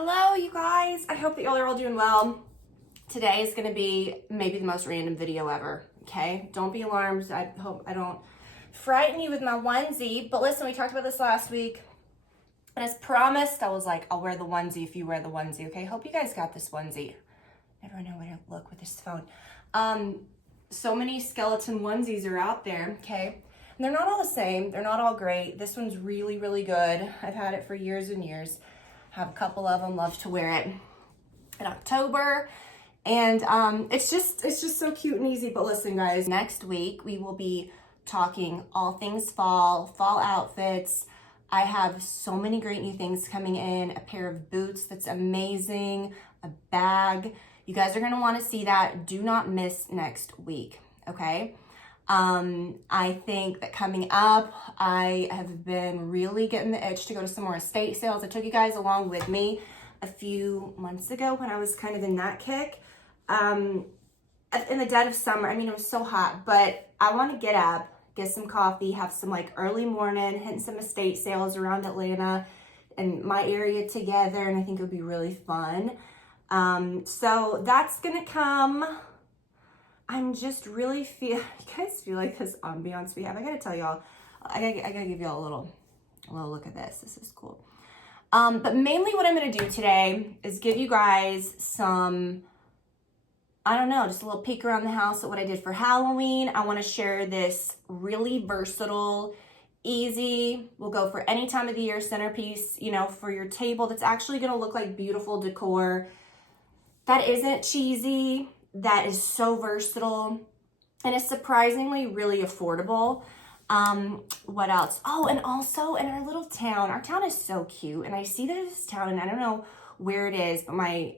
Hello, you guys. I hope that y'all are all doing well. Today is going to be maybe the most random video ever, okay? Don't be alarmed. I hope I don't frighten you with my onesie. But listen, we talked about this last week. And as promised, I was like, I'll wear the onesie if you wear the onesie, okay? Hope you guys got this onesie. Never know where to look with this phone. So many skeleton onesies are out there, okay? And they're not all the same. They're not all great. This one's really, really good. I've had it for years and years. Have a couple of them, love to wear it in October. And it's just so cute and easy. But listen, guys, next week we will be talking all things fall outfits. I have so many great new things coming in. A pair of boots that's amazing, a bag. You guys are gonna wanna see that. Do not miss next week, okay? I think that coming up, I have been really getting the itch to go to some more estate sales. I took you guys along with me a few months ago when I was kind of in that kick. In the dead of summer, I mean, it was so hot, but I want to get up, get some coffee, have some like early morning, hitting some estate sales around Atlanta and my area together, and I think it would be really fun. So that's gonna come. I'm just really you guys feel like this ambiance we have. I gotta tell y'all, I gotta give y'all a little look at this. This is cool. But mainly what I'm gonna do today is give you guys some, I don't know, just a little peek around the house at what I did for Halloween. I wanna share this really versatile, easy, will go for any time of the year centerpiece, you know, for your table that's actually gonna look like beautiful decor. That isn't cheesy. That is so versatile and is surprisingly really affordable. What else? Oh, and also in our little town, our town is so cute. And I see this town and I don't know where it is, but my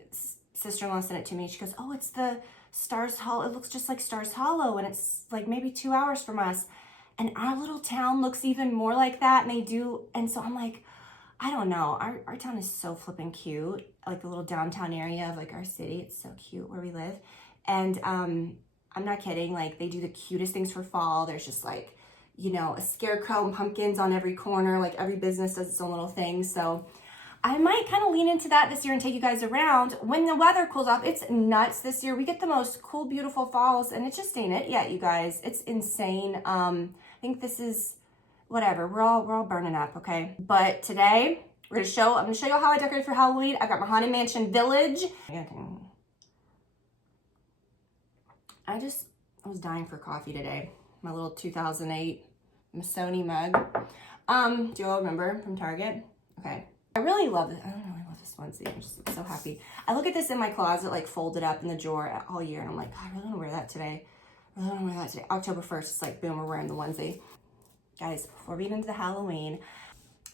sister-in-law sent it to me. She goes, oh, it's the Stars Hollow. It looks just like Stars Hollow. And it's like maybe 2 hours from us. And our little town looks even more like that. And they do. And so I'm like, I don't know. Our town is so flippin' cute. Like the little downtown area of like our city. It's so cute where we live. And I'm not kidding. Like they do the cutest things for fall. There's just like, you know, a scarecrow and pumpkins on every corner. Like every business does its own little thing. So I might kind of lean into that this year and take you guys around when the weather cools off. It's nuts this year. We get the most cool, beautiful falls and it just ain't it yet, you guys. It's insane. I think this is whatever. We're all burning up, okay? But today I'm gonna show you how I decorated for Halloween. I got my Haunted Mansion Village. I was dying for coffee today. My little 2008 Missoni mug. Do you all remember from Target? Okay. I really love it. I don't really love this onesie. I'm just so happy. I look at this in my closet, like folded up in the drawer all year, and I'm like, God, I really want to wear that today. I really want to wear that today. October 1st, it's like, boom, we're wearing the onesie. Guys, before we get into the Halloween,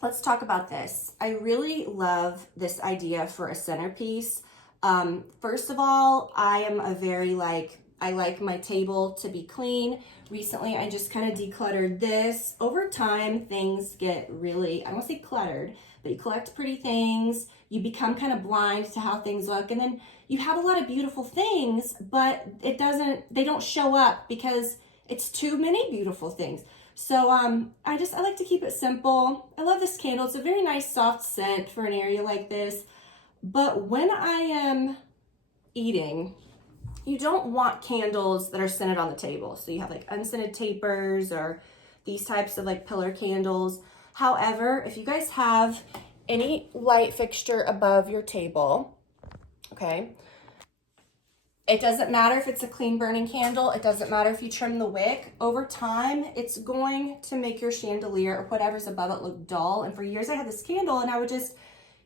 let's talk about this. I really love this idea for a centerpiece. First of all, I am a very I like my table to be clean. Recently, I just kind of decluttered this. Over time, things get really, I don't want to say cluttered, but you collect pretty things. You become kind of blind to how things look. And then you have a lot of beautiful things, but they don't show up because it's too many beautiful things. So I like to keep it simple. I love this candle. It's a very nice soft scent for an area like this. But when I am eating, you don't want candles that are scented on the table. So you have like unscented tapers or these types of like pillar candles. However, if you guys have any light fixture above your table, okay, it doesn't matter if it's a clean burning candle. It doesn't matter if you trim the wick. Over time, it's going to make your chandelier or whatever's above it look dull. And for years I had this candle and I would just,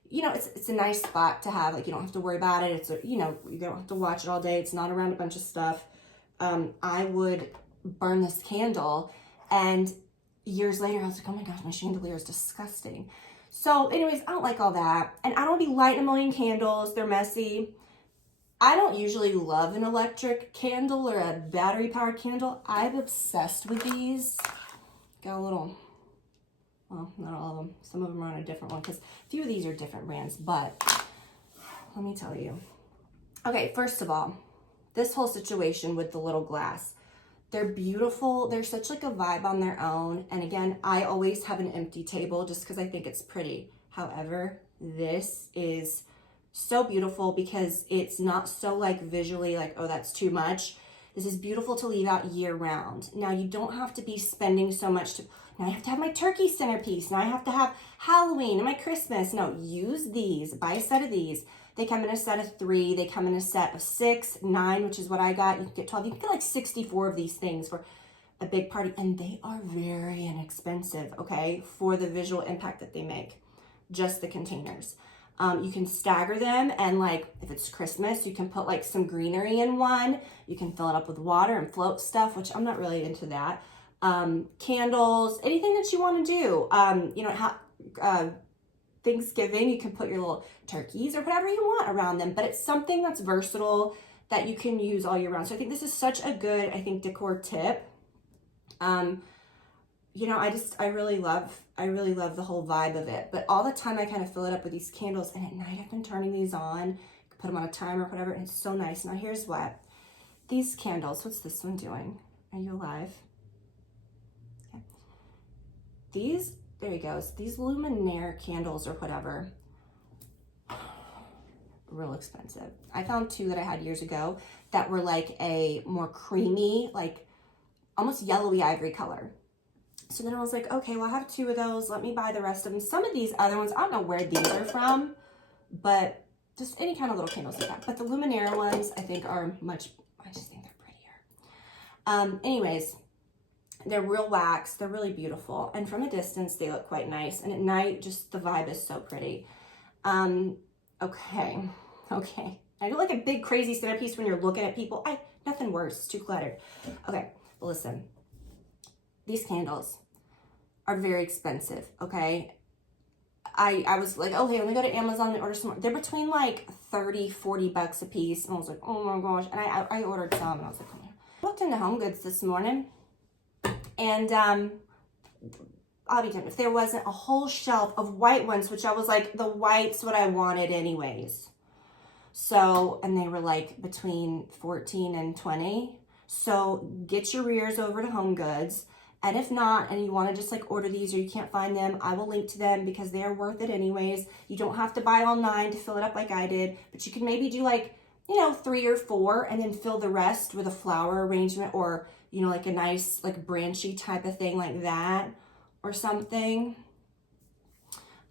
you know, it's a nice spot to have. Like you don't have to worry about it. It's you know, you don't have to watch it all day. It's not around a bunch of stuff. I would burn this candle and years later I was like, oh my gosh, my chandelier is disgusting. So anyways, I don't like all that. And I don't be lighting a million candles. They're messy. I don't usually love an electric candle or a battery powered candle. I'm obsessed with these. Got a little, well, not all of them. Some of them are on a different one because a few of these are different brands, but let me tell you. Okay, first of all, this whole situation with the little glass, they're beautiful. They're such like a vibe on their own. And again, I always have an empty table just because I think it's pretty. However, this is So beautiful because it's not so like visually like, oh, that's too much. This is beautiful to leave out year round. Now you don't have to be spending so much to, now I have to have my turkey centerpiece. Now I have to have Halloween and my Christmas. No, use these, buy a set of these. They come in a set of 3. They come in a set of 6, 9, which is what I got. You can get 12. You can get like 64 of these things for a big party. And they are very inexpensive, okay, for the visual impact that they make. Just the containers. You can stagger them, and like if it's Christmas, you can put like some greenery in one. You can fill it up with water and float stuff, which I'm not really into that. Candles, anything that you want to do. You know, Thanksgiving, you can put your little turkeys or whatever you want around them, but it's something that's versatile that you can use all year round. So I think this is such a good, I think, decor tip. You know, I really love the whole vibe of it. But all the time I kind of fill it up with these candles, and at night I've been turning these on, put them on a timer or whatever, and it's so nice. Now here's what. These candles, what's this one doing? Are you alive? Okay. These, there he goes. These Luminaire candles or whatever, real expensive. I found 2 that I had years ago that were like a more creamy, like almost yellowy ivory color. So then I was like, okay, well, I have 2 of those. Let me buy the rest of them. Some of these other ones, I don't know where these are from, but just any kind of little candles like that. But the Luminaire ones, I think, are much, I just think they're prettier. Anyways, they're real wax. They're really beautiful. And from a distance, they look quite nice. And at night, just the vibe is so pretty. Okay. I do like a big, crazy centerpiece when you're looking at people. Nothing worse. It's too cluttered. Okay, well, listen. These candles are very expensive, okay? I was like, okay, let me go to Amazon and order some more. They're between like 30, 40 bucks a piece. And I was like, oh my gosh. And I ordered some, and I was like, oh. I walked into Homegoods this morning, and I'll be damned if there wasn't a whole shelf of white ones, which I was like, the white's what I wanted anyways. So, and they were like between 14 and 20. So get your rears over to Homegoods. And if not, and you want to just like order these or you can't find them, I will link to them because they're worth it anyways. You don't have to buy all 9 to fill it up like I did, but you can maybe do like, you know, 3 or 4 and then fill the rest with a flower arrangement or, you know, like a nice like branchy type of thing like that or something.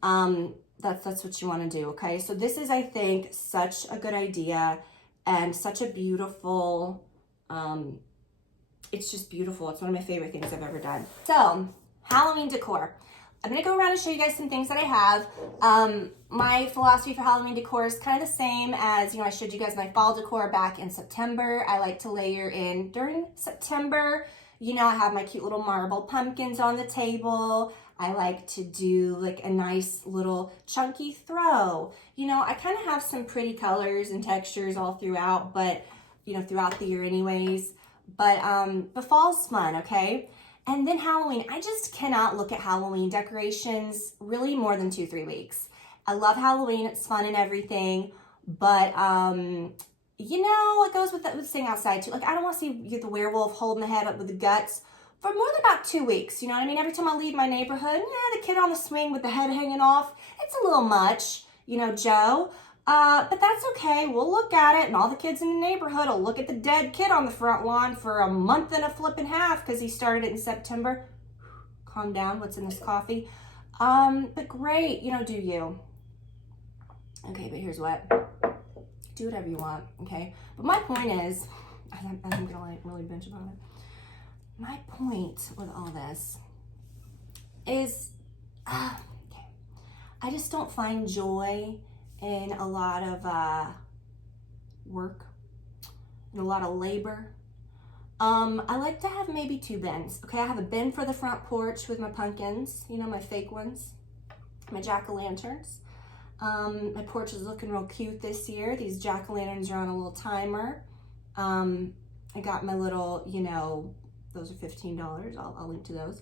That's what you want to do, okay? So this is, I think, such a good idea and such a beautiful, it's just beautiful. It's one of my favorite things I've ever done. So, Halloween decor. I'm going to go around and show you guys some things that I have. My philosophy for Halloween decor is kind of the same as, you know, I showed you guys my fall decor back in September. I like to layer in during September. You know, I have my cute little marble pumpkins on the table. I like to do like a nice little chunky throw. You know, I kind of have some pretty colors and textures all throughout, but, you know, throughout the year anyways. But fall's fun, okay? And then Halloween, I just cannot look at Halloween decorations really more than 2-3 weeks. I love Halloween, it's fun and everything, but you know, it goes with the thing outside too. Like, I don't want to see the werewolf holding the head up with the guts for more than about 2 weeks, you know what I mean? Every time I leave my neighborhood, yeah, the kid on the swing with the head hanging off, it's a little much, you know, Joe. But that's okay. We'll look at it, and all the kids in the neighborhood will look at the dead kid on the front lawn for a month and a flipping half because he started it in September. Calm down. What's in this coffee? But great. You know, do you? Okay, but here's what. Do whatever you want, okay? But my point is, I'm going to like really binge about it. My point with all this is, okay, I just don't find joy in a lot of work and a lot of labor. I like to have maybe 2 bins. Okay, I have a bin for the front porch with my pumpkins, you know, my fake ones, my jack-o'-lanterns. My porch is looking real cute this year. These jack-o'-lanterns are on a little timer. I got my little, you know, those are $15. I'll link to those.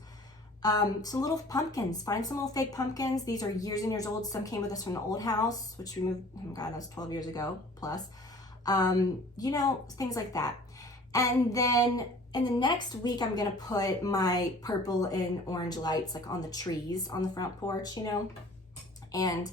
Some little pumpkins. Find some little fake pumpkins. These are years and years old. Some came with us from the old house, which we moved, oh God, that was 12 years ago plus. You know, things like that. And then in the next week, I'm going to put my purple and orange lights like on the trees on the front porch, you know, and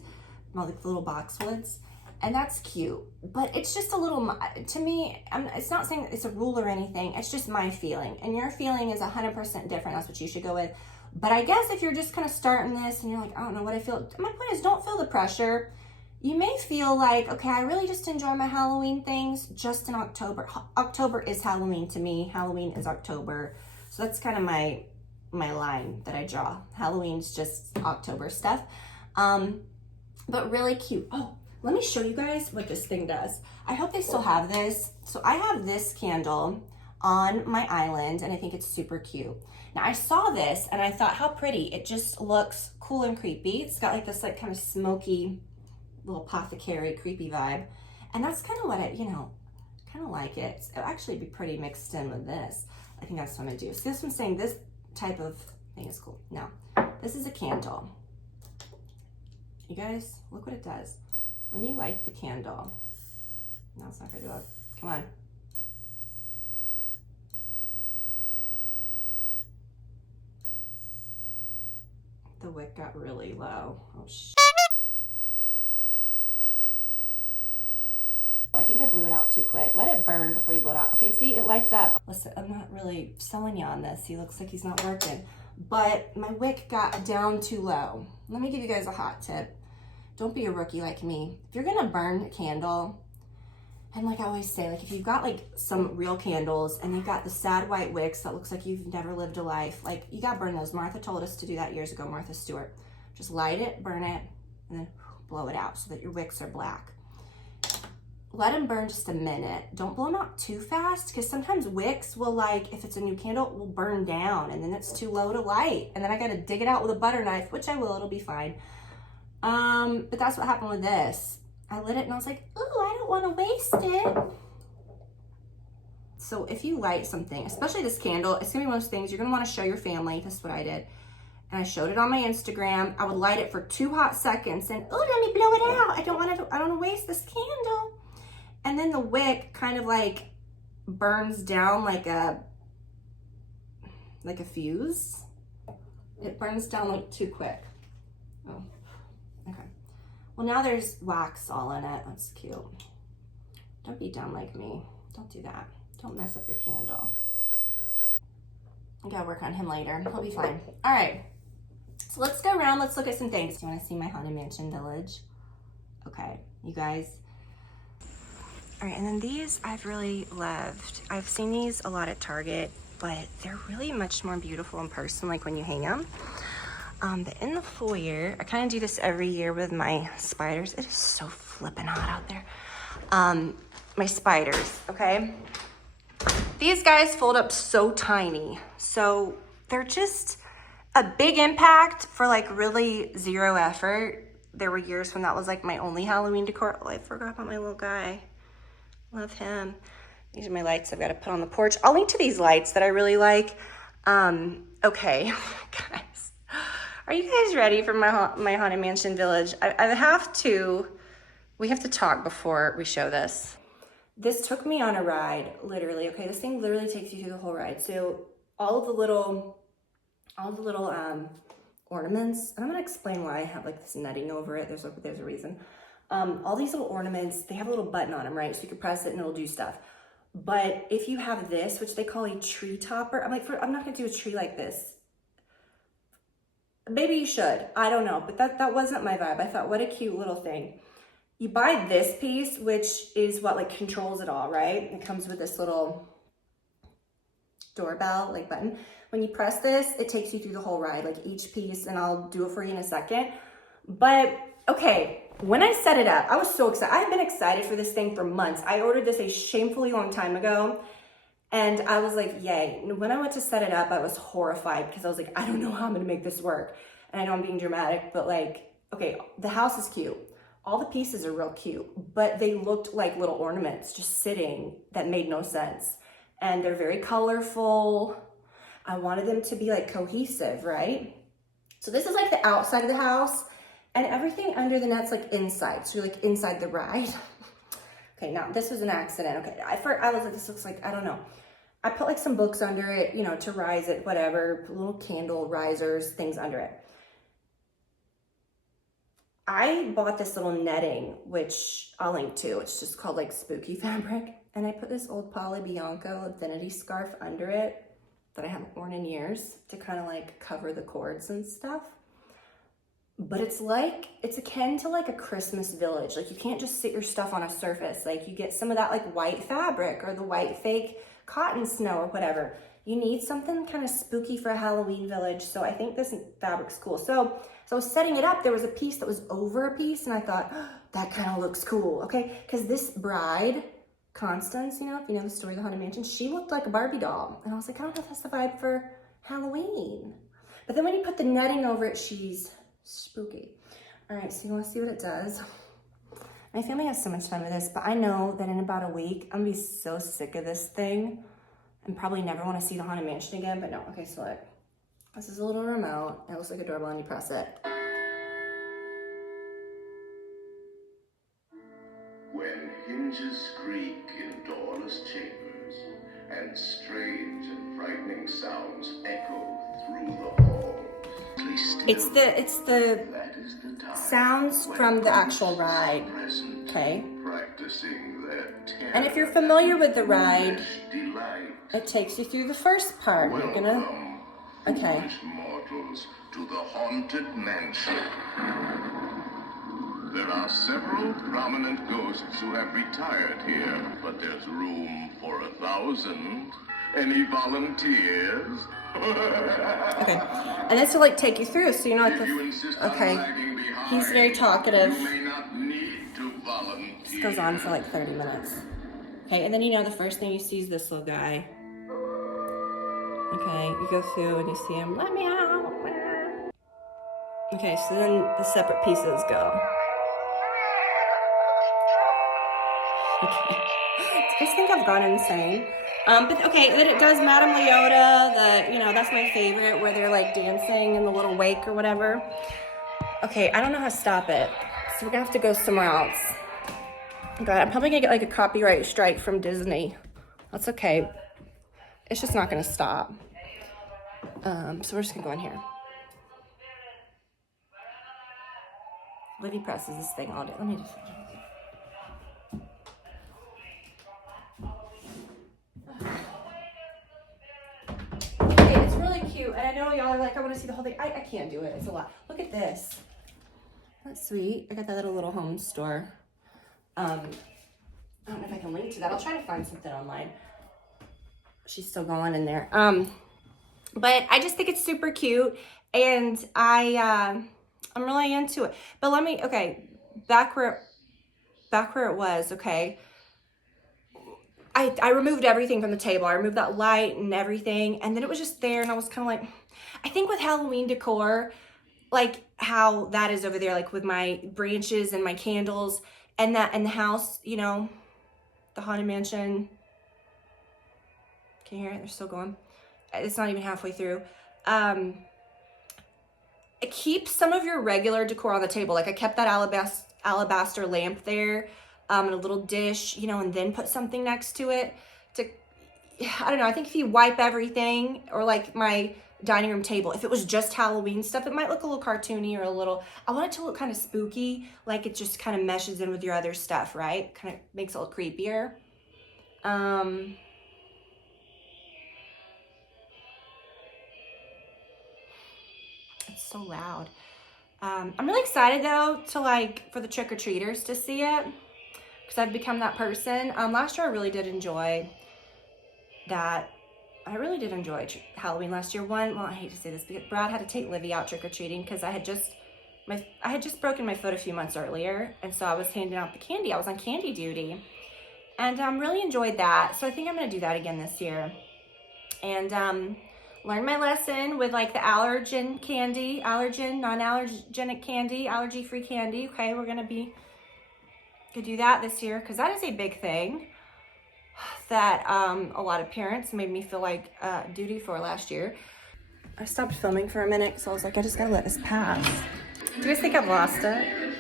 all the little boxwoods. And that's cute, but it's just a little, to me, it's not saying it's a rule or anything. It's just my feeling, and your feeling is 100% different. That's what you should go with. But I guess if you're just kind of starting this and you're like, I don't know what I feel, my point is, don't feel the pressure. You may feel like, okay, I really just enjoy my Halloween things just in October. October is Halloween to me. Halloween is October. So that's kind of my line that I draw. Halloween's just October stuff. But really cute. Oh, let me show you guys what this thing does. I hope they still have this. So I have this candle on my island, and I think it's super cute. Now I saw this and I thought, how pretty. It just looks cool and creepy. It's got like this like kind of smoky little apothecary creepy vibe. And that's kind of what I, kind of like it. It'll actually be pretty mixed in with this. I think that's what I'm gonna do. So this one's saying this type of thing is cool. Now, this is a candle. You guys, look what it does. When you light the candle, no, it's not gonna do it. Come on. The wick got really low. Oh, I think I blew it out too quick. Let it burn before you blow it out. Okay, see, it lights up. Listen, I'm not really selling you on this. He looks like he's not working. But my wick got down too low. Let me give you guys a hot tip. Don't be a rookie like me. If you're gonna burn a candle, and like I always say, like if you've got like some real candles and they've got the sad white wicks that looks like you've never lived a life, like you gotta burn those. Martha told us to do that years ago, Martha Stewart. Just light it, burn it, and then blow it out so that your wicks are black. Let them burn just a minute. Don't blow them out too fast, because sometimes wicks will, like, if it's a new candle, will burn down and then it's too low to light. And then I gotta dig it out with a butter knife, which I will, it'll be fine. But that's what happened with this. I lit it and I was like, ooh, I don't wanna waste it. So if you light something, especially this candle, it's gonna be one of those things you're gonna wanna show your family. This is what I did. And I showed it on my Instagram. I would light it for 2 hot seconds and, oh, let me blow it out. I don't wanna waste this candle. And then the wick kind of like burns down like a fuse. It burns down like too quick. Oh, okay. Well, now there's wax all in it. That's cute. Don't be dumb like me. Don't do that. Don't mess up your candle. I gotta work on him later. He'll be fine. All right. So let's go around. Let's look at some things. Do you want to see my Haunted Mansion village? Okay, you guys. All right, and then these I've really loved. I've seen these a lot at Target, but they're really much more beautiful in person, like when you hang them. But in the foyer, I kind of do this every year with my spiders. It is so flippin' hot out there. My spiders, okay? These guys fold up so tiny. So they're just a big impact for like really zero effort. There were years when that was like my only Halloween decor. Oh, I forgot about my little guy. Love him. These are my lights I've got to put on the porch. I'll link to these lights that I really like. Okay, guys. Are you guys ready for my Haunted Mansion village? We have to talk before we show this. This took me on a ride, literally. Okay, this thing literally takes you through the whole ride. So all the little ornaments, and I'm gonna explain why I have like this netting over it. There's a reason. All these little ornaments, they have a little button on them, right? So you can press it and it'll do stuff. But if you have this, which they call a tree topper, I'm not gonna do a tree like this. Maybe you should, I don't know, but that wasn't my vibe. I thought, what a cute little thing. You buy this piece, which is what like controls it all, right? It comes with this little doorbell like button. When you press this, it takes you through the whole ride, like each piece, and I'll do it for you in a second. But okay, when I set it up, I was so excited. I've been excited for this thing for months. I ordered this a shamefully long time ago, and I was like, yay. And when I went to set it up, I was horrified because I was like, I don't know how I'm gonna make this work. And I know I'm being dramatic, but like, okay, the house is cute. All the pieces are real cute, but they looked like little ornaments just sitting that made no sense. And they're very colorful. I wanted them to be like cohesive, right? So this is like the outside of the house, and everything under the net's like inside. So you're like inside the ride. Okay, now this was an accident. Okay, I was like, this looks like, I don't know. I put like some books under it, you know, to rise it, whatever, little candle risers, things under it. I bought this little netting, which I'll link to. It's just called like spooky fabric. And I put this old Poly Bianco infinity scarf under it that I haven't worn in years to kind of like cover the cords and stuff. But it's akin to like a Christmas village. Like you can't just sit your stuff on a surface. Like you get some of that like white fabric or the white fake cotton snow or whatever. You need something kind of spooky for a Halloween village. So I think this fabric's cool. So I was setting it up. There was a piece that was over a piece and I thought, oh, that kind of looks cool, okay? Because this bride, Constance, you know, if you know the story of the Haunted Mansion, she looked like a Barbie doll. And I was like, I don't know if that's the vibe for Halloween. But then when you put the netting over it, she's spooky. All right, so you want to see what it does? My family has so much fun with this, but I know that in about a week, I'm gonna be so sick of this thing and probably never want to see the Haunted Mansion again, but no. Okay, so look. This is a little remote. It looks like a doorbell and you press it. When hinges squeak in doorless chambers, and strange and frightening sounds echo through the halls. It's the sounds from the actual ride, okay? And if you're familiar with the ride, it takes you through the first part. You're gonna, okay. Mortals to the Haunted Mansion. There are several prominent ghosts who have retired here, but there's room for 1,000. Any volunteers? Okay, and this will like take you through, so you know like okay, he's very talkative. This goes on for like 30 minutes. Okay, and then you know the first thing you see is this little guy. Okay, you go through and you see him, let me out. Okay, so then the separate pieces go. Okay. Do you guys think I've gone insane? But okay, then it does Madame Leota, you know, that's my favorite, where they're like dancing in the little wake or whatever. Okay, I don't know how to stop it, so we're gonna have to go somewhere else. Okay, I'm probably gonna get like a copyright strike from Disney. That's okay. It's just not gonna stop. So we're just gonna go in here. Livy presses this thing all day. Let me just. And I know y'all are like, I want to see the whole thing. I can't do it. It's a lot. Look at this. That's sweet. I got that at a little home store. I don't know if I can link to that. I'll try to find something online. She's still going in there. But I just think it's super cute, and I'm really into it. But let me, okay, back where it was. Okay. I removed everything from the table. I removed that light and everything. And then it was just there. And I was kind of like, I think with Halloween decor, like how that is over there, like with my branches and my candles and that, and the house, you know, the Haunted Mansion. Can you hear it? They're still going. It's not even halfway through. Keep some of your regular decor on the table. Like I kept that alabaster lamp there. In a little dish, you know, and then put something next to it to, I don't know, I think if you wipe everything, or like my dining room table, if it was just Halloween stuff, it might look a little cartoony or a little, I want it to look kind of spooky, like it just kind of meshes in with your other stuff, right? Kind of makes it look creepier. It's so loud. I'm really excited though to like, for the trick-or-treaters to see it. Because I've become that person. Last year I really did enjoy that. I really did enjoy Halloween last year. Well, I hate to say this, but Brad had to take Livy out trick-or-treating because I had just broken my foot a few months earlier, and so I was handing out the candy. I was on candy duty, and really enjoyed that. So I think I'm gonna do that again this year, and learn my lesson with like the non-allergenic candy, allergy-free candy. Okay, we're gonna do that this year, because that is a big thing that a lot of parents made me feel like duty for last year. I stopped filming for a minute, so I was like, I just gotta let this pass. Do you guys think I've lost it?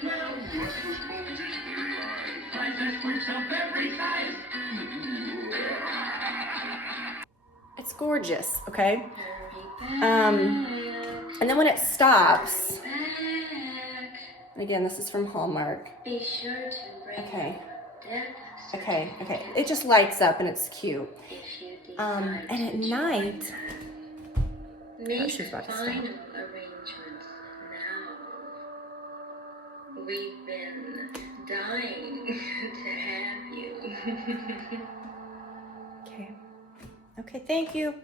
It's gorgeous, okay? And then when it stops, And again, this is from Hallmark. Be sure to bring Okay. death Okay. It just lights up and it's cute. if you And decide at to night, make she's about to stop. final arrangements now. We've been dying to have you. Okay, thank you.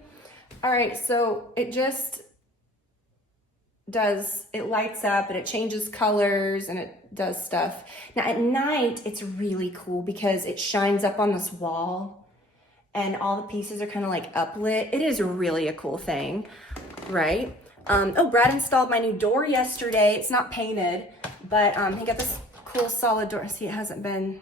All right, so it just it lights up and it changes colors and it does stuff. Now at night, it's really cool because it shines up on this wall and all the pieces are kind of like uplit. It is really a cool thing, right? Oh, Brad installed my new door yesterday. It's not painted, but he got this cool solid door. See, it hasn't been...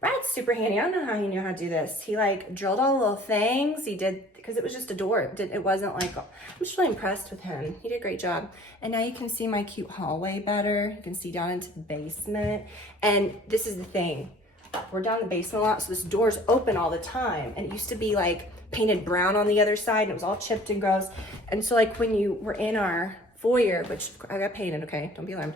Brad's super handy. I don't know how he knew how to do this. He like drilled all the little things. He did, because it was just a door. It wasn't like, I'm just really impressed with him. He did a great job. And now you can see my cute hallway better. You can see down into the basement. And this is the thing. We're down in the basement a lot, so this door's open all the time. And it used to be like painted brown on the other side, and it was all chipped and gross. And so like when you were in our foyer, which I got painted, okay, don't be alarmed.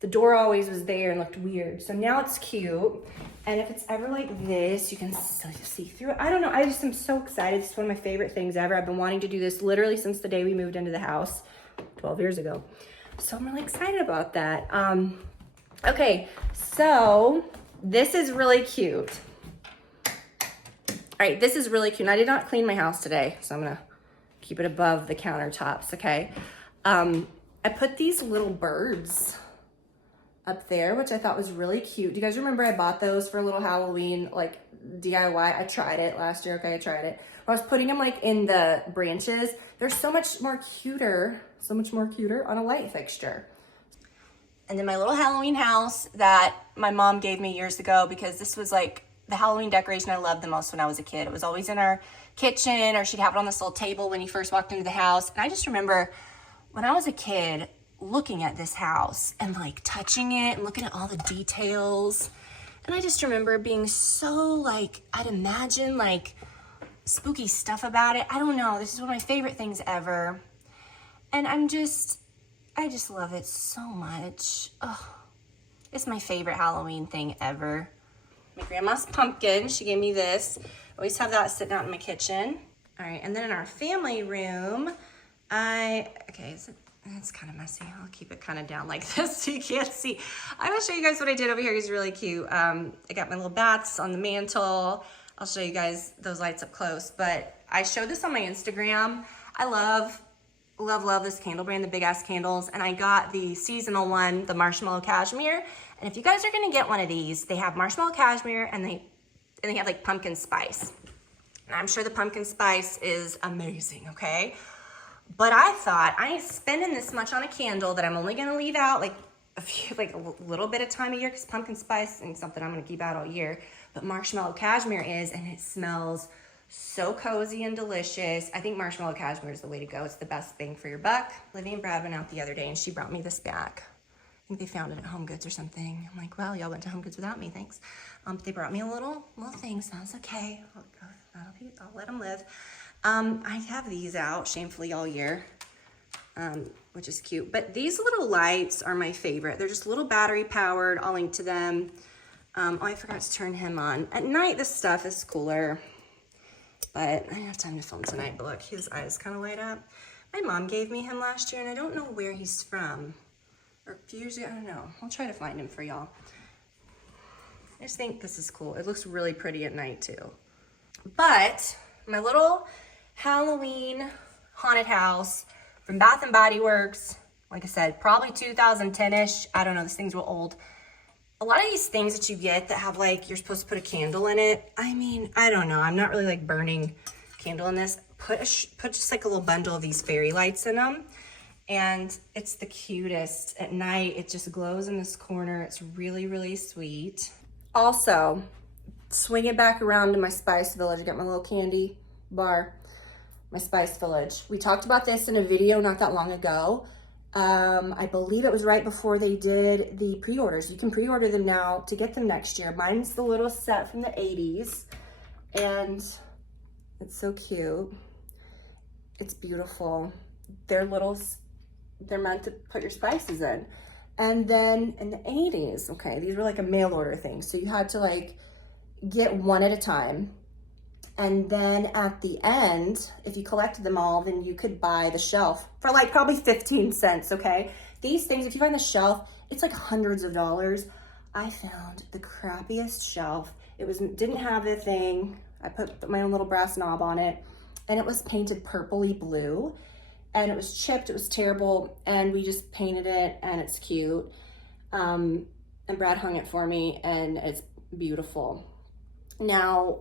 The door always was there and looked weird. So now it's cute. And if it's ever like this, you can see through it. I don't know, I just am so excited. It's one of my favorite things ever. I've been wanting to do this literally since the day we moved into the house 12 years ago. So I'm really excited about that. Okay, so this is really cute. All right, this is really cute. And I did not clean my house today, so I'm gonna keep it above the countertops, okay? I put these little birds up there, which I thought was really cute. Do you guys remember I bought those for a little Halloween, like DIY? I tried it last year, okay, I tried it. I was putting them like in the branches. They're so much more cuter on a light fixture. And then my little Halloween house that my mom gave me years ago, because this was like the Halloween decoration I loved the most when I was a kid. It was always in our kitchen, or she'd have it on this little table when you first walked into the house. And I just remember when I was a kid, looking at this house and like touching it and looking at all the details. And I just remember being so like, I'd imagine like spooky stuff about it. I don't know. This is one of my favorite things ever. And I just love it so much. Oh, it's my favorite Halloween thing ever. My grandma's pumpkin, she gave me this. Always have that sitting out in my kitchen. All right, and then in our family room, it's kind of messy. I'll keep it kind of down like this so you can't see. I'm gonna show you guys what I did over here. It's really cute. I got my little bats on the mantle. I'll show you guys those lights up close, but I showed this on my Instagram. I love this candle brand, the big ass candles, and I got the seasonal one, the marshmallow cashmere. And if you guys are gonna get one of these, they have marshmallow cashmere and they have like pumpkin spice. And I'm sure the pumpkin spice is amazing, okay? But I thought, I ain't spending this much on a candle that I'm only gonna leave out like a little bit of time a year, because pumpkin spice ain't something I'm gonna keep out all year. But marshmallow cashmere is, and it smells so cozy and delicious. I think marshmallow cashmere is the way to go. It's the best bang for your buck. Livy and Brad went out the other day and she brought me this back. I think they found it at Homegoods or something. I'm like, well, y'all went to Homegoods without me, thanks. But they brought me a little thing, so that's okay. I'll let them live. I have these out shamefully all year, which is cute. But these little lights are my favorite. They're just little battery powered. I'll link to them. Oh, I forgot to turn him on. At night, this stuff is cooler, but I didn't have time to film tonight. But look, his eyes kind of light up. My mom gave me him last year, and I don't know where he's from. Or a few years ago, I don't know. I'll try to find him for y'all. I just think this is cool. It looks really pretty at night too. But my little Halloween haunted house from Bath & Body Works, like I said, probably 2010-ish. I don't know, this thing's real old. A lot of these things that you get that have like, you're supposed to put a candle in it. I mean, I don't know. I'm not really like burning candle in this. Put just like a little bundle of these fairy lights in them. And it's the cutest. At night, it just glows in this corner. It's really, really sweet. Also, swing it back around to my Spice Village. I got my little candy bar, my Spice Village. We talked about this in a video not that long ago. I believe it was right before they did the pre-orders. You can pre-order them now to get them next year. Mine's the little set from the 80s, and it's so cute. It's beautiful. They're meant to put your spices in. And then in the 80s, okay, these were like a mail order thing. So you had to like get one at a time. And then at the end, if you collected them all, then you could buy the shelf for like probably 15 cents, okay? These things, if you find the shelf, it's like hundreds of dollars. I found the crappiest shelf. It didn't have the thing. I put my own little brass knob on it, and it was painted purpley blue, and it was chipped. It was terrible, and we just painted it, and it's cute. And Brad hung it for me, and it's beautiful. Now,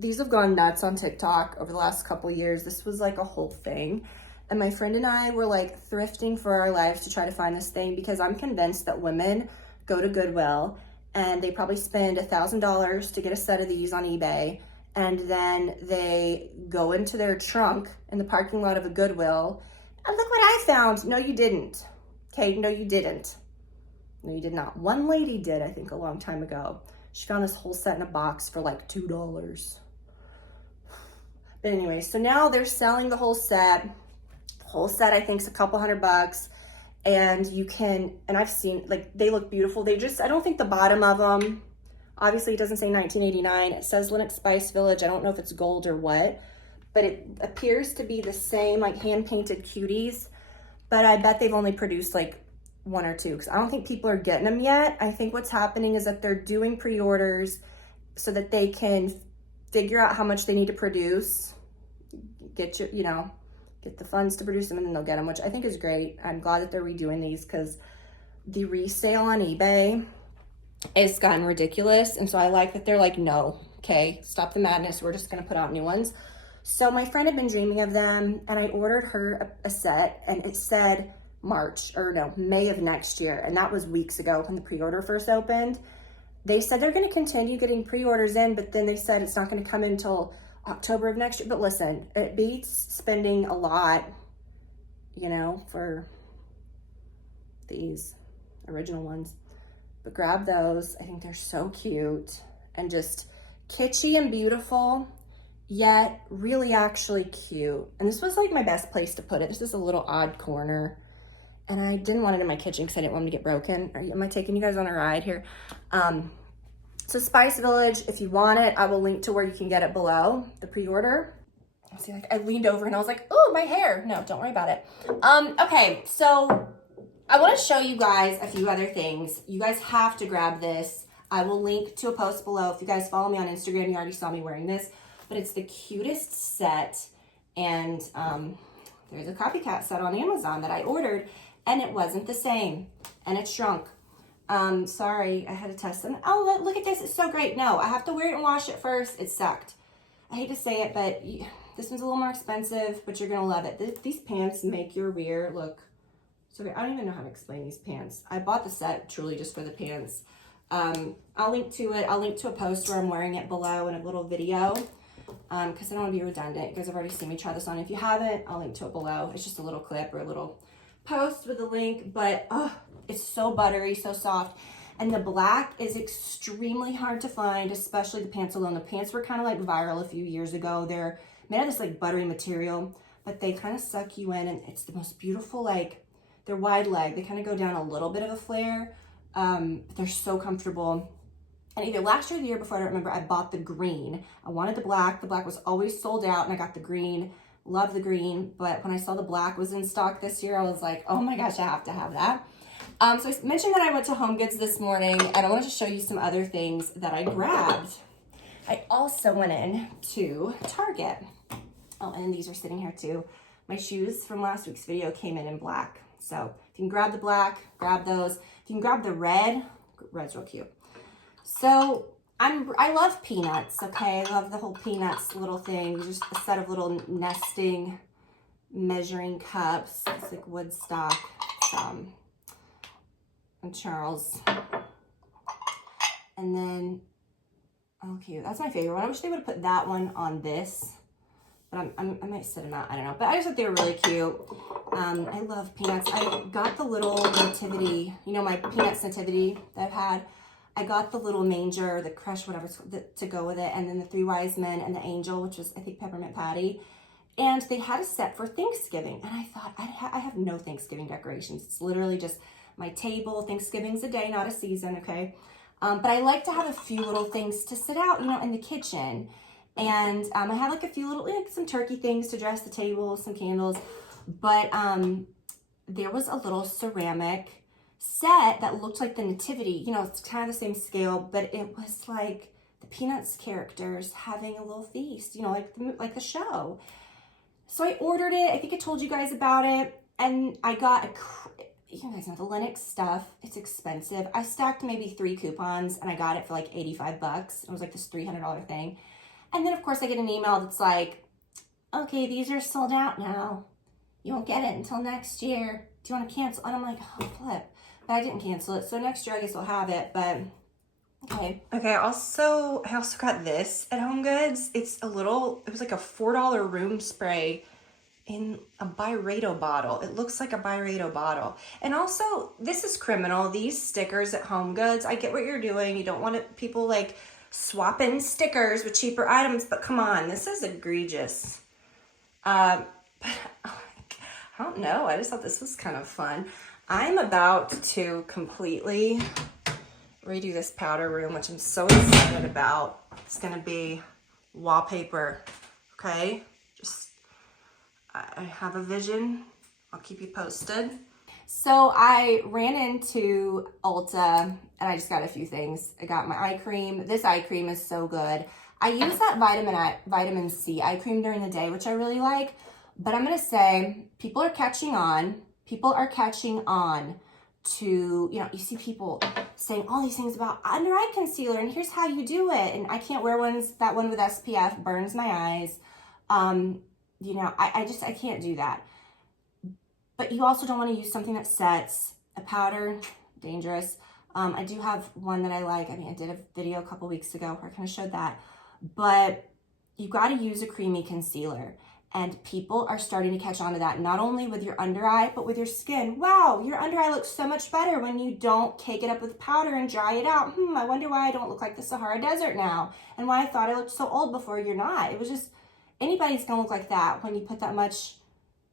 these have gone nuts on TikTok over the last couple of years. This was like a whole thing. And my friend and I were like thrifting for our lives to try to find this thing, because I'm convinced that women go to Goodwill and they probably spend $1,000 to get a set of these on eBay. And then they go into their trunk in the parking lot of a Goodwill. And look what I found. No, you didn't. Okay, no, you didn't. No, you did not. One lady did, I think, a long time ago. She found this whole set in a box for like $2. But anyway, so now they're selling the whole set. The whole set, I think, is a couple $100. And you can, and I've seen, like, they look beautiful. They just, I don't think the bottom of them, obviously it doesn't say 1989. It says Lenox Spice Village. I don't know if it's gold or what, but it appears to be the same, like hand-painted cuties. But I bet they've only produced like one or two, because I don't think people are getting them yet. I think what's happening is that they're doing pre-orders so that they can figure out how much they need to produce, get the funds to produce them, and then they'll get them, which I think is great. I'm glad that they're redoing these, because the resale on eBay has gotten ridiculous. And so I like that they're like, no, okay, stop the madness. We're just going to put out new ones. So my friend had been dreaming of them, and I ordered her a set, and it said May of next year. And that was weeks ago when the pre-order first opened. They said they're going to continue getting pre-orders in, but then they said it's not going to come in until October of next year. But listen, it beats spending a lot, for these original ones. But grab those. I think they're so cute and just kitschy and beautiful, yet really actually cute. And this was like my best place to put it. This is a little odd corner. And I didn't want it in my kitchen because I didn't want them to get broken. Am I taking you guys on a ride here? So Spice Village, if you want it, I will link to where you can get it below the pre-order. See, like I leaned over and I was like, oh, my hair. No, don't worry about it. Okay, so I want to show you guys a few other things. You guys have to grab this. I will link to a post below. If you guys follow me on Instagram, you already saw me wearing this, but it's the cutest set. And there's a copycat set on Amazon that I ordered, and it wasn't the same, and it shrunk. Sorry, I had to test them. Oh, look at this. It's so great. No, I have to wear it and wash it first. It sucked. I hate to say it, but this one's a little more expensive, but you're going to love it. These pants make your rear look so great. I don't even know how to explain these pants. I bought the set truly just for the pants. I'll link to it. I'll link to a post where I'm wearing it below in a little video, because I don't want to be redundant. You guys have already seen me try this on. If you haven't, I'll link to it below. It's just a little clip or a little post with a link, but it's so buttery, so soft. And the black is extremely hard to find, especially the pants alone. The pants were kind of like viral a few years ago. They're made of this like buttery material, but they kind of suck you in, and it's the most beautiful, like they're wide leg. They kind of go down a little bit of a flare, but they're so comfortable. And either last year or the year before, I don't remember, I bought the green. I wanted the black. The black was always sold out, and I got the green. Love the green, but when I saw the black was in stock this year, I was like, oh my gosh, I have to have that. So I mentioned that I went to Homegoods this morning, and I wanted to show you some other things that I grabbed. I also went in to Target. Oh, and these are sitting here too. My shoes from last week's video came in black. So if you can grab the black, grab those. If you can grab the red, red's real cute. So I love peanuts, okay? I love the whole peanuts little thing. Just a set of little nesting measuring cups. It's like Woodstock. And Charles. And then, oh cute, that's my favorite one. I wish they would have put that one on this, but I might set them out, I don't know. But I just thought they were really cute. I love peanuts. I got the little nativity, my peanuts nativity that I've had. I got the little manger, the crush, whatever, to go with it, and then the 3 wise men and the angel, which was, I think, peppermint patty. And they had a set for Thanksgiving, and I thought, I have no Thanksgiving decorations. It's literally just my table. Thanksgiving's a day, not a season, okay? But I like to have a few little things to sit out, you know, in the kitchen. And I have like a few little, like some turkey things to dress the table, some candles. But there was a little ceramic set that looked like the nativity. You know, it's kind of the same scale, but it was like the Peanuts characters having a little feast, you know, like the show. So I ordered it. I think I told you guys about it. And I got you guys know the Linux stuff. It's expensive. I stacked maybe 3 coupons and I got it for like 85 bucks. It was like this $300 thing. And then of course I get an email that's like, okay, these are sold out now. You won't get it until next year. Do you want to cancel? And I'm like, oh, flip. But I didn't cancel it. So next year I guess I'll have it, but okay. Okay, I also got this at HomeGoods. It was like a $4 room spray in a Byredo bottle. It looks like a Byredo bottle. And also, this is criminal. These stickers at HomeGoods, I get what you're doing. You don't want people like swapping stickers with cheaper items, but come on, this is egregious. But I don't know. I just thought this was kind of fun. I'm about to completely redo this powder room, which I'm so excited about. It's gonna be wallpaper, okay? I have a vision. I'll keep you posted. So I ran into Ulta and I just got a few things. I got my eye cream. This eye cream is so good. I use that vitamin C eye cream during the day, which I really like. But I'm gonna say people are catching on. People are catching on to, you know, you see people saying all these things about under eye concealer and here's how you do it. And I can't wear that one with SPF, burns my eyes. You know, I can't do that. But you also don't want to use something that sets. A powder, dangerous. I do have one that I like. I mean, I did a video a couple weeks ago where I kind of showed that. But you got to use a creamy concealer. And people are starting to catch on to that, not only with your under eye, but with your skin. Wow, your under eye looks so much better when you don't cake it up with powder and dry it out. I wonder why I don't look like the Sahara Desert now. And why I thought I looked so old before. You're not. It was just, anybody's gonna look like that when you put that much,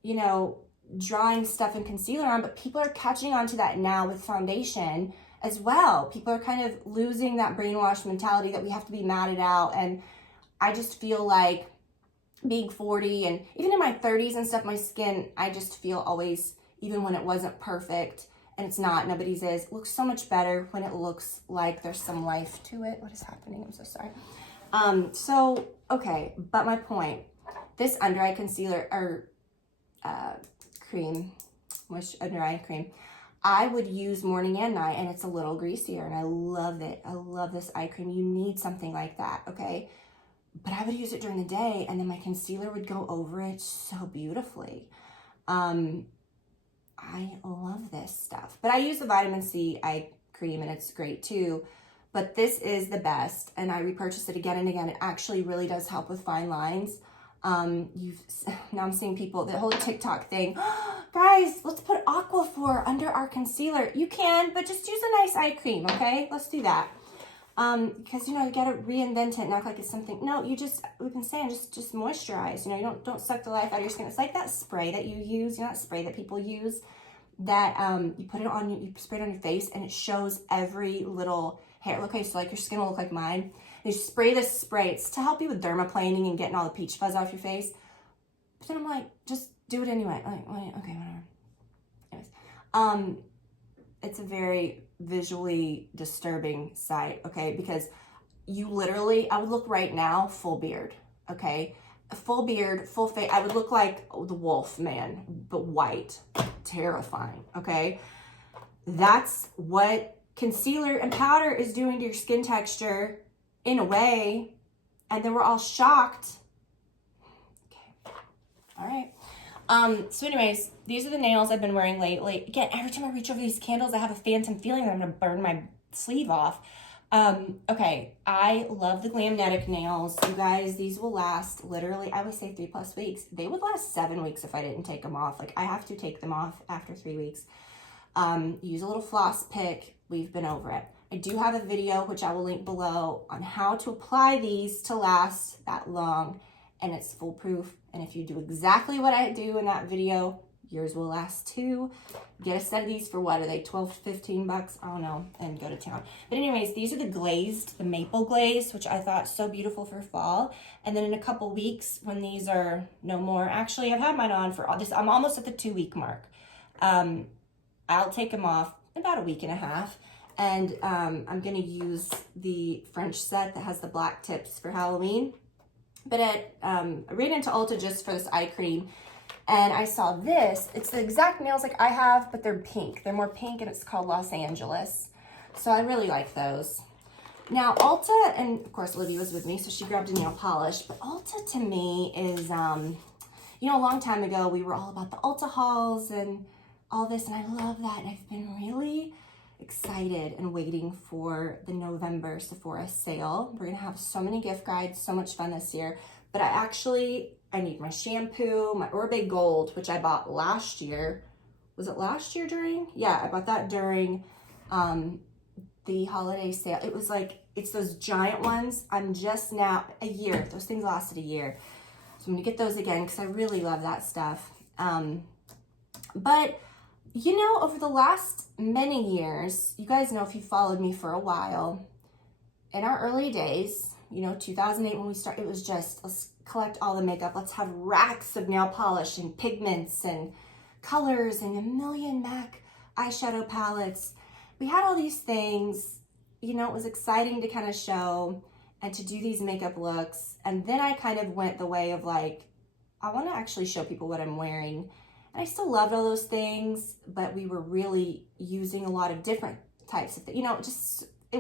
you know, drying stuff and concealer on. But people are catching on to that now with foundation as well. People are kind of losing that brainwashed mentality that we have to be matted out. And I just feel like being 40 and even in my 30s and stuff, my skin, I just feel always, even when it wasn't perfect, and it's not, nobody's is, it looks so much better when it looks like there's some life to it. What is happening? I'm so sorry. Okay, but my point, this under eye concealer or cream, under eye cream, I would use morning and night, and it's a little greasier, and I love it. I love this eye cream. You need something like that, okay? But I would use it during the day, and then my concealer would go over it so beautifully. I love this stuff. But I use the vitamin C eye cream, and it's great too. But this is the best, and I repurchase it again and again. It actually really does help with fine lines. Now I'm seeing people, the whole TikTok thing, guys, let's put Aquaphor under our concealer. You can, but just use a nice eye cream, okay? Let's do that. Because, you know, you gotta reinvent it and act like it's something. No, we've been saying, just moisturize. You know, you don't suck the life out of your skin. It's like that spray that you use, you know, that spray that people use that you put it on, you spray it on your face and it shows every little hair. Okay, so like your skin will look like mine. And you spray this spray. It's to help you with dermaplaning and getting all the peach fuzz off your face. But then I'm like, just do it anyway. Like, okay, whatever. Anyways, it's a very visually disturbing sight, okay? Because you literally, I would look right now, full beard, okay? Full beard, full face. I would look like the wolf man, but white. Terrifying, okay? That's what concealer and powder is doing to your skin texture in a way. And then we're all shocked. Okay, all right. So anyways, these are the nails I've been wearing lately. Again, every time I reach over these candles, I have a phantom feeling that I'm gonna burn my sleeve off. Okay, I love the Glamnetic nails. You guys, these will last literally, I would say 3+ weeks. They would last 7 weeks if I didn't take them off. Like, I have to take them off after 3 weeks. Use a little floss pick. We've been over it. I do have a video, which I will link below, on how to apply these to last that long, and it's foolproof. And if you do exactly what I do in that video, yours will last too. Get a set of these for what are they, 12, 15 bucks? I don't know, and go to town. But anyways, these are the glazed, the maple glaze, which I thought so beautiful for fall. And then in a couple weeks when these are no more, actually I've had mine on for all this, I'm almost at the 2-week mark. I'll take them off about a week and a half. And I'm gonna use the French set that has the black tips for Halloween. But I ran into Ulta just for this eye cream, and I saw this. It's the exact nails like I have, but they're pink. They're more pink, and it's called Los Angeles. So I really like those. Now, Ulta, and of course, Olivia was with me, so she grabbed a nail polish. But Ulta to me is, you know, a long time ago, we were all about the Ulta hauls and all this, and I love that. And I've been really excited and waiting for the November Sephora sale. We're gonna have so many gift guides, so much fun this year. But I need my shampoo, my Orbe Gold, which I bought last year. Was it last year during? Yeah, I bought that during the holiday sale. It was like, it's those giant ones. I'm just now, a year, those things lasted a year. So I'm gonna get those again because I really love that stuff. But you know, over the last many years, you guys know if you followed me for a while, in our early days, you know, 2008 when we started, it was just, let's collect all the makeup. Let's have racks of nail polish and pigments and colors and a million MAC eyeshadow palettes. We had all these things, you know, it was exciting to kind of show and to do these makeup looks. And then I kind of went the way of like, I want to actually show people what I'm wearing. And I still loved all those things, but we were really using a lot of different types of things. You know,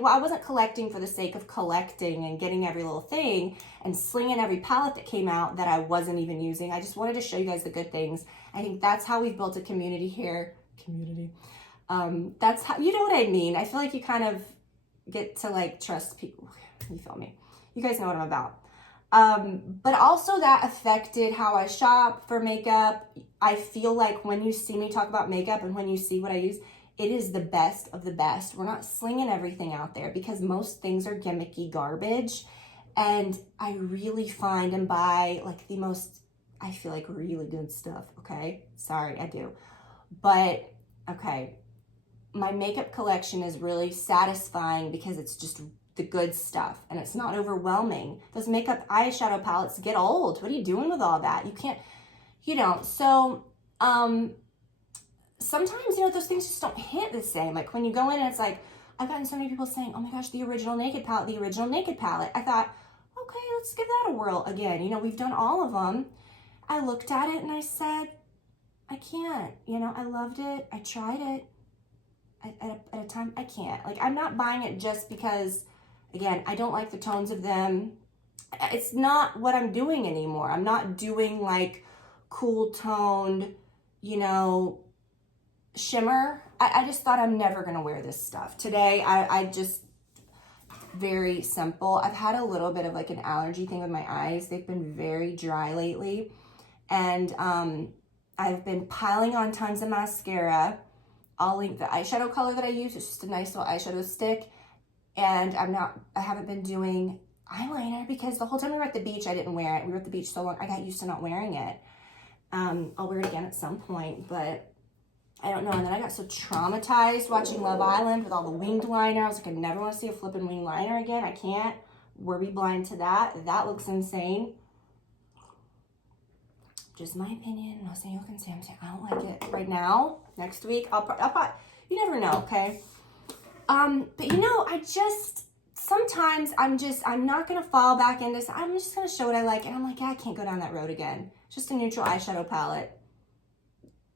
I wasn't collecting for the sake of collecting and getting every little thing and slinging every palette that came out that I wasn't even using. I just wanted to show you guys the good things. I think that's how we've built a community here. That's how, you know what I mean? I feel like you kind of get to like trust people. You feel me? You guys know what I'm about. But also that affected how I shop for makeup. I feel like when you see me talk about makeup and when you see what I use, it is the best of the best. We're not slinging everything out there because most things are gimmicky garbage. And I really find and buy like the most, I feel like really good stuff. Okay. Sorry, I do. But okay. My makeup collection is really satisfying because it's just the good stuff and it's not overwhelming. Those makeup eyeshadow palettes get old. What are you doing with all that? You can't, you know, so sometimes, you know, those things just don't hit the same. Like when you go in and it's like, I've gotten so many people saying, oh my gosh, the original Naked palette. I thought, okay, let's give that a whirl again. You know, we've done all of them. I looked at it and I said, I can't, you know, I loved it. I tried it at a time. I can't, like, I'm not buying it just because, again, I don't like the tones of them. It's not what I'm doing anymore. I'm not doing like cool toned, you know, shimmer. I just thought I'm never going to wear this stuff. Today, I just, very simple. I've had a little bit of like an allergy thing with my eyes. They've been very dry lately. And I've been piling on tons of mascara. I'll link the eyeshadow color that I use. It's just a nice little eyeshadow stick. And I haven't been doing eyeliner because the whole time we were at the beach, I didn't wear it. We were at the beach so long, I got used to not wearing it. I'll wear it again at some point, but I don't know. And then I got so traumatized watching Love Island with all the winged liner. I was like, I never want to see a flipping winged liner again. I can't. Were we blind to that? That looks insane. Just my opinion. No saying you can say I don't like it right now. Next week, I'll probably, you never know, okay? But you know, sometimes I'm not going to fall back into this. I'm just going to show what I like. And I'm like, yeah, I can't go down that road again. Just a neutral eyeshadow palette.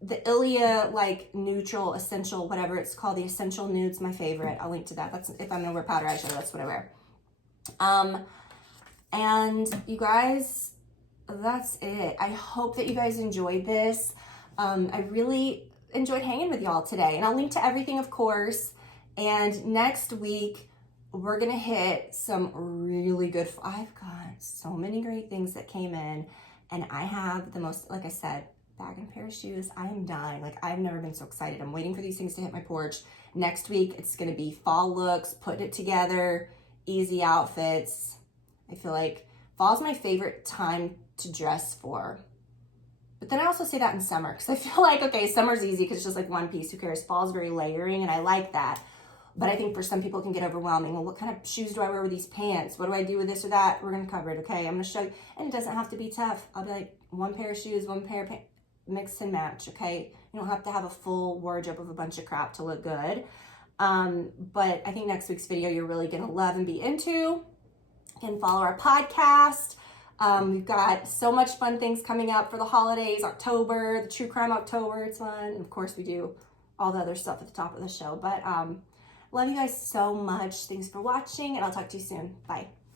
The Ilia, like, neutral, essential, whatever it's called. The Essential Nude's my favorite. I'll link to that. That's if I'm going to wear powder eyeshadow, that's what I wear. And you guys, that's it. I hope that you guys enjoyed this. I really enjoyed hanging with y'all today. And I'll link to everything, of course. And next week, we're going to hit some really good, I've got so many great things that came in. And I have the most, like I said, bag and pair of shoes. I am dying. Like, I've never been so excited. I'm waiting for these things to hit my porch. Next week, it's going to be fall looks, putting it together, easy outfits. I feel like fall's my favorite time to dress for. But then I also say that in summer because I feel like, okay, summer's easy because it's just like one piece. Who cares? Fall's very layering and I like that. But I think for some people it can get overwhelming. Well, what kind of shoes do I wear with these pants? What do I do with this or that? We're going to cover it, okay? I'm going to show you. And it doesn't have to be tough. I'll be like, one pair of shoes, one pair of pants, mix and match, okay? You don't have to have a full wardrobe of a bunch of crap to look good. But I think next week's video you're really going to love and be into. You can follow our podcast. We've got so much fun things coming up for the holidays, October, the True Crime October, it's fun. And of course, we do all the other stuff at the top of the show. But love you guys so much. Thanks for watching, and I'll talk to you soon. Bye.